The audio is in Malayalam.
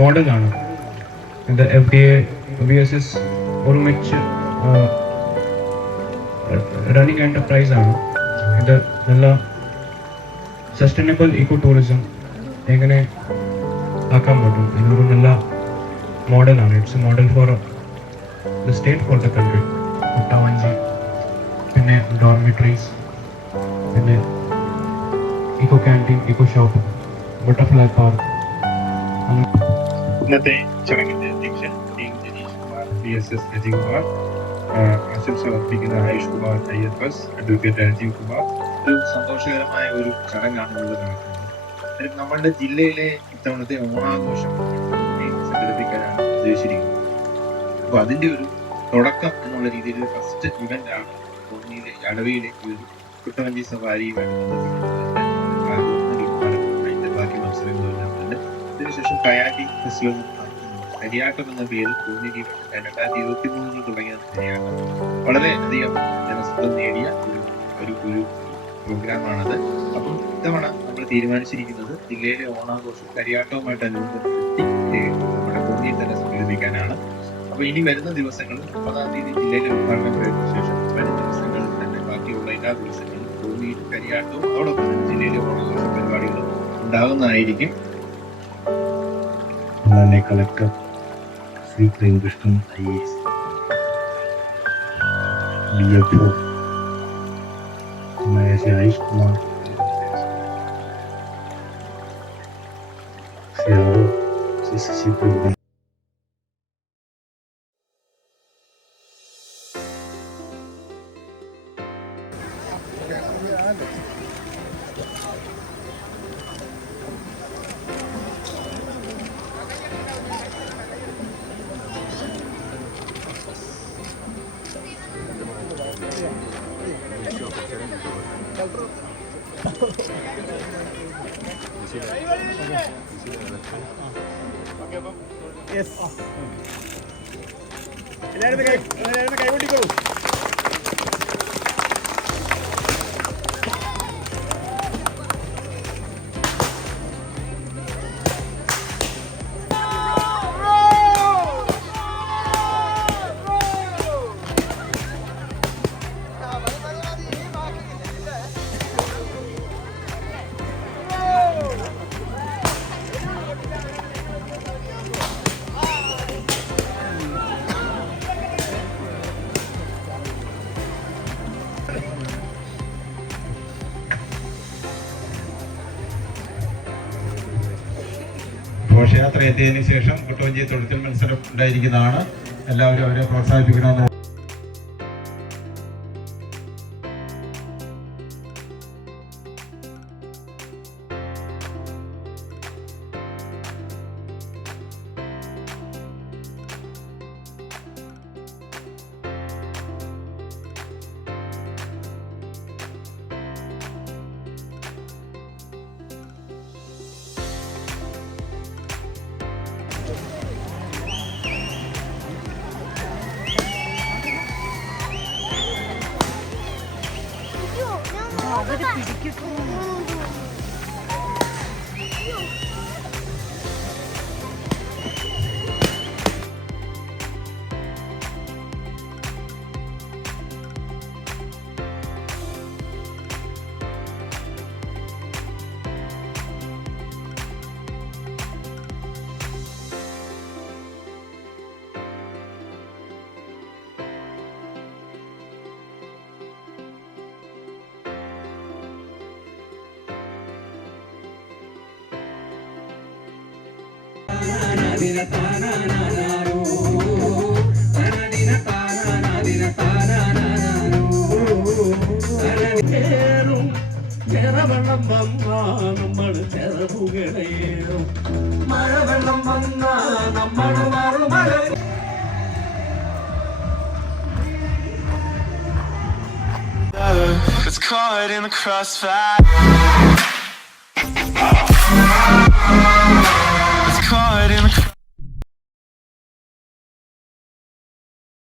മോഡലാണ്. ഇത് FDA VSS ഒരുമിച്ച് റണ്ണിങ് എൻ്റർപ്രൈസാണ്. ഇത് നല്ല സസ്റ്റൈനബിൾ ഇക്കോ ടൂറിസം എങ്ങനെ ആക്കാൻ പറ്റും, ഇതൊരു നല്ല മോഡലാണ്. It's a model for the state, for the country. കുട്ടവഞ്ചി, പിന്നെ ഡോർമിറ്ററീസ്, പിന്നെ eco canteen, eco shop, butterfly park. ഇന്നത്തെ ചടങ്ങിന്റെ അധ്യക്ഷൻ ജനീഷ് കുമാർ, VSS അജയ് കുമാർ, ആശംസ അർപ്പിക്കുന്ന ആയുഷ് കുമാർ IFS, അഡ്വക്കേറ്റ് രാജീവ് കുമാർ. ഒരു സന്തോഷകരമായ ഒരു ചടങ്ങാണ് ഇവിടെ നടക്കുന്നത്. നമ്മളുടെ ജില്ലയിലെ ഇത്തവണത്തെ ഓണാഘോഷം സംഘടിപ്പിക്കാനാണ് ഉദ്ദേശിച്ചിരിക്കുന്നത്. അപ്പൊ അതിന്റെ ഒരു തുടക്കം എന്നുള്ള രീതിയിൽ ഫസ്റ്റ് ഇവന്റ് ആണ് കോന്നിയിലെ അടവിയിലെ ഒരു കുട്ടവഞ്ചി സവാരിയുമായിട്ട് അതിന്റെ ബാക്കി മത്സരങ്ങളെല്ലാം ഉണ്ട്. ഇതിനുശേഷം കയാക്കിംഗ് ഫെസ്റ്റിവൽ, കരിയാട്ടം എന്ന പേരിൽ കോന്നി 2023 തുടങ്ങിയ കരിയാട്ടം വളരെയധികം ജനശ്രദ്ധ നേടിയ ഒരു പ്രോഗ്രാമാണത്. അപ്പം ഇത്തവണ നമ്മൾ തീരുമാനിച്ചിരിക്കുന്നത് ജില്ലയിലെ ഓണാഘോഷം കരിയാട്ടവുമായിട്ട് അനുബന്ധപ്പെടുത്തി നമ്മുടെ കോന്നിയിൽ തന്നെ സംഘടിപ്പിക്കാനാണ്. അപ്പൊ ഇനി വരുന്ന ദിവസങ്ങളിൽ 30-ാം തീയതി ജില്ലയിലെ ഉദ്ഘാടനം കഴിഞ്ഞ ശേഷം വരുന്ന ദിവസങ്ങളിൽ തന്നെ ബാക്കിയുള്ള എല്ലാ ദിവസങ്ങളും കോന്നിയിൽ കരിയാട്ടവും അതോടൊപ്പം തന്നെ ജില്ലയിലെ ഓണാഘോഷ പരിപാടികളും ഉണ്ടാകുന്നതായിരിക്കും. Collector Shri Premkrishnan IAS, BFO Ayush Kumar, Sasi Prabhu. എല്ലാവരും കൈകൊട്ടിക്കോളൂ. ഘോഷയാത്ര എത്തിയതിനു ശേഷം കുട്ടവഞ്ചി തൊഴുത്തിൽ മത്സരം ഉണ്ടായിരിക്കുന്നതാണ്. എല്ലാവരും അവരെ പ്രോത്സാഹിപ്പിക്കണമെന്ന്. ചെറവെള്ളം വന്നാ നമ്മൾ ചെറുപുകടയേറും, മഴവെള്ളം വന്നാ നമ്മൾ മറുമല. It's caught in the crossfire.